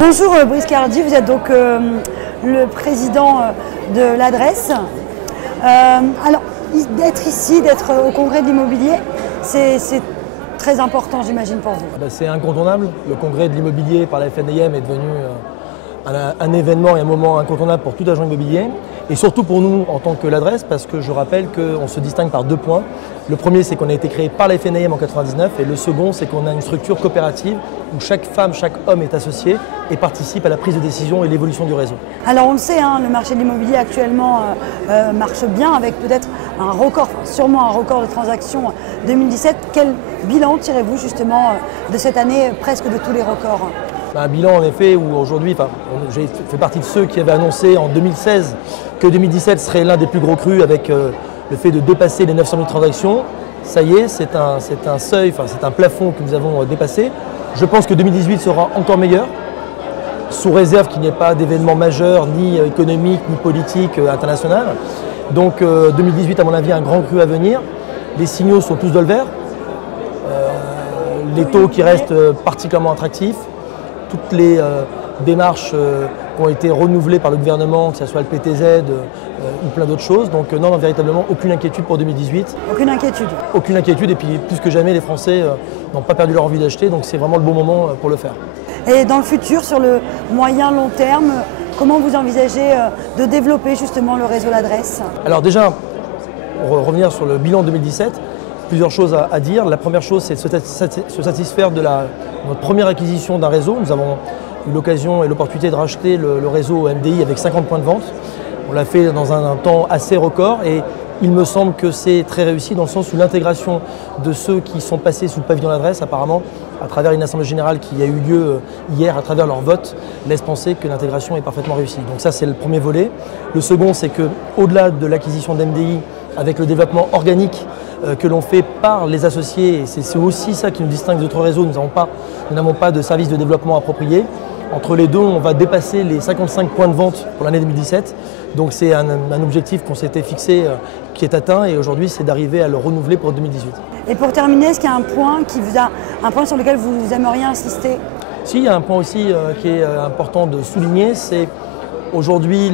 Bonjour Brice Cardi, vous êtes donc le président de l'adresse. Alors, d'être ici, d'être au congrès de l'immobilier, c'est très important, j'imagine, pour vous. C'est incontournable. Le congrès de l'immobilier par la FNIM est devenu un événement et un moment incontournable pour tout agent immobilier. Et surtout pour nous en tant que l'adresse, parce que je rappelle qu'on se distingue par deux points. Le premier, c'est qu'on a été créé par la FNIM en 1999, et le second, c'est qu'on a une structure coopérative où chaque femme, chaque homme est associé et participe à la prise de décision et l'évolution du réseau. Alors on le sait, le marché de l'immobilier actuellement marche bien, avec peut-être un record, sûrement un record de transactions 2017. Quel bilan tirez-vous justement de cette année, presque de tous les records? Un bilan en effet où aujourd'hui, j'ai fait partie de ceux qui avaient annoncé en 2016 que 2017 serait l'un des plus gros crus avec le fait de dépasser les 900 000 transactions. Ça y est, c'est un seuil, c'est un plafond que nous avons dépassé. Je pense que 2018 sera encore meilleur, sous réserve qu'il n'y ait pas d'événements majeurs, ni économiques, ni politiques internationaux. Donc 2018, à mon avis, un grand cru à venir. Les signaux sont tous dans le vert. Les taux qui restent particulièrement attractifs. Toutes les démarches qui ont été renouvelées par le gouvernement, que ce soit le PTZ ou plein d'autres choses. Donc non, véritablement, aucune inquiétude pour 2018. Aucune inquiétude? Aucune inquiétude, et puis plus que jamais, les Français n'ont pas perdu leur envie d'acheter, donc c'est vraiment le bon moment pour le faire. Et dans le futur, sur le moyen long terme, comment vous envisagez de développer justement le réseau L'Adresse? Alors déjà, pour revenir sur le bilan 2017, plusieurs choses à dire. La première chose, c'est de se satisfaire de notre première acquisition d'un réseau. Nous avons eu l'occasion et l'opportunité de racheter le réseau MDI avec 50 points de vente. On l'a fait dans un temps assez record et il me semble que c'est très réussi dans le sens où l'intégration de ceux qui sont passés sous le pavillon L'Adresse, apparemment, à travers une assemblée générale qui a eu lieu hier à travers leur vote, laisse penser que l'intégration est parfaitement réussie. Donc ça, c'est le premier volet. Le second, c'est qu'au-delà de l'acquisition d'MDI, avec le développement organique que l'on fait par les associés, et c'est aussi ça qui nous distingue d'autres réseaux, nous n'avons pas de service de développement approprié. Entre les deux, on va dépasser les 55 points de vente pour l'année 2017. Donc c'est un objectif qu'on s'était fixé, qui est atteint, et aujourd'hui c'est d'arriver à le renouveler pour 2018. Et pour terminer, est-ce qu'il y a un point sur lequel vous aimeriez insister? Si, il y a un point aussi qui est important de souligner, c'est aujourd'hui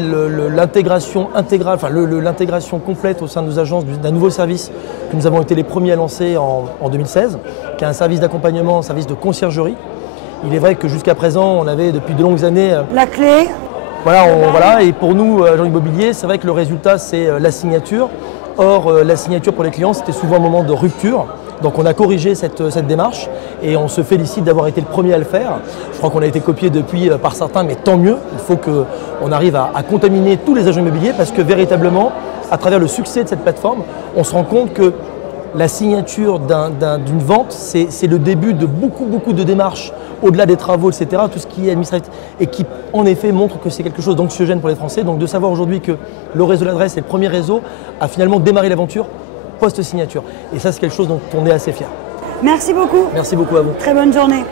l'intégration intégrale, l'intégration complète au sein de nos agences d'un nouveau service que nous avons été les premiers à lancer en 2016, qui est un service d'accompagnement, un service de conciergerie. Il est vrai que jusqu'à présent, on avait depuis de longues années la clé. Voilà, et pour nous, agents immobiliers, c'est vrai que le résultat, c'est la signature. Or, la signature pour les clients, c'était souvent un moment de rupture. Donc on a corrigé cette démarche et on se félicite d'avoir été le premier à le faire. Je crois qu'on a été copié depuis par certains, mais tant mieux. Il faut qu'on arrive à contaminer tous les agents immobiliers, parce que véritablement, à travers le succès de cette plateforme, on se rend compte que la signature d'une vente, c'est le début de beaucoup de démarches, au-delà des travaux, etc., tout ce qui est administratif, et qui en effet montre que c'est quelque chose d'anxiogène pour les Français. Donc de savoir aujourd'hui que le réseau L'Adresse est le premier réseau à finalement démarrer l'aventure post-signature. Et ça, c'est quelque chose dont on est assez fiers. Merci beaucoup. Merci beaucoup à vous. Très bonne journée.